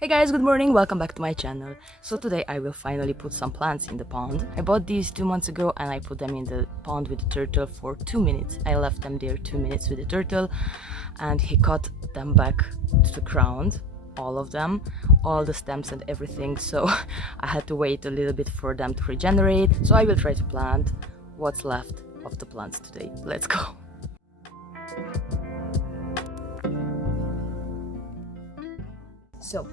Hey guys, good morning, welcome back to my channel. So today I will finally put some plants in the pond. I bought these 2 months ago and I put them in the pond with the turtle for 2 minutes. I left them there 2 minutes with the turtle and he cut them back to the ground, all of them, all the stems and everything, so I had to wait a little bit for them to regenerate. So I will try to plant what's left of the plants today. Let's go! So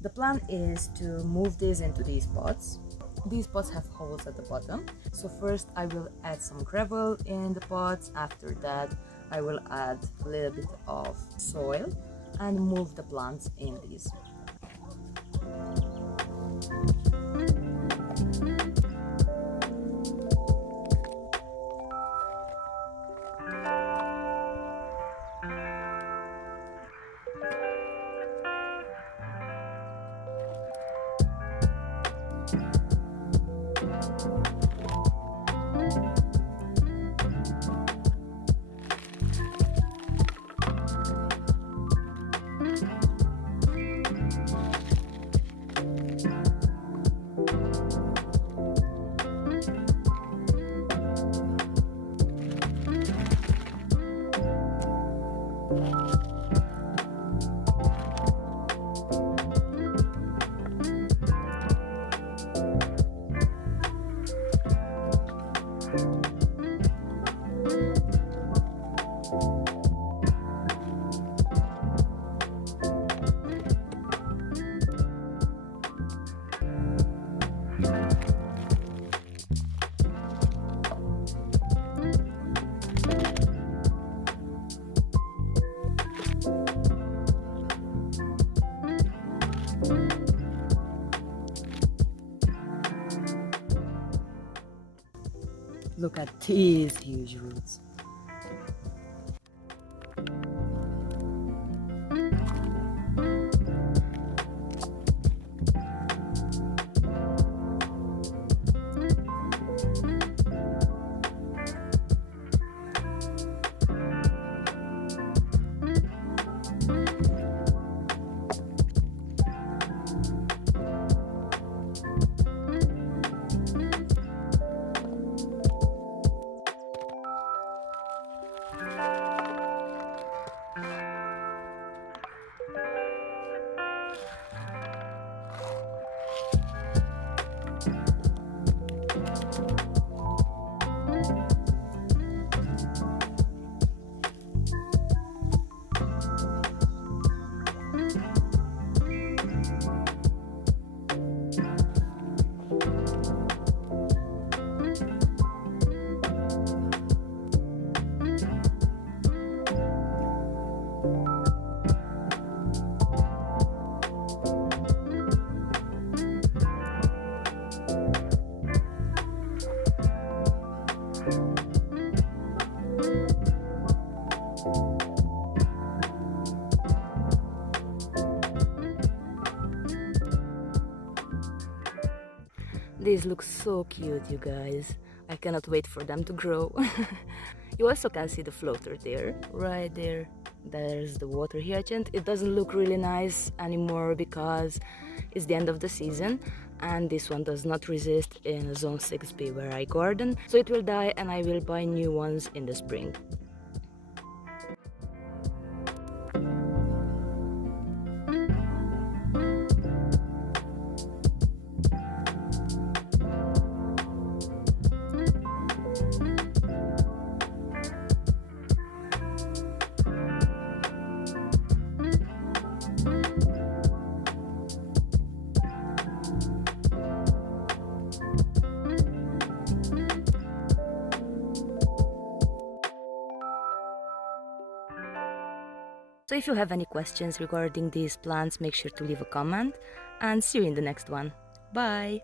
the plan is to move this into these pots. These pots have holes at the bottom. So first I will add some gravel in the pots. After that I will add a little bit of soil and move the plants in these. Look at these huge roots. These look so cute, you guys. I cannot wait for them to grow. You also can see the floater there, right there. There's the water hyacinth. It doesn't look really nice anymore because it's the end of the season and this one does not resist in zone 6B where I garden, so it will die and I will buy new ones in the spring. So if you have any questions regarding these plants, make sure to leave a comment and see you in the next one. Bye!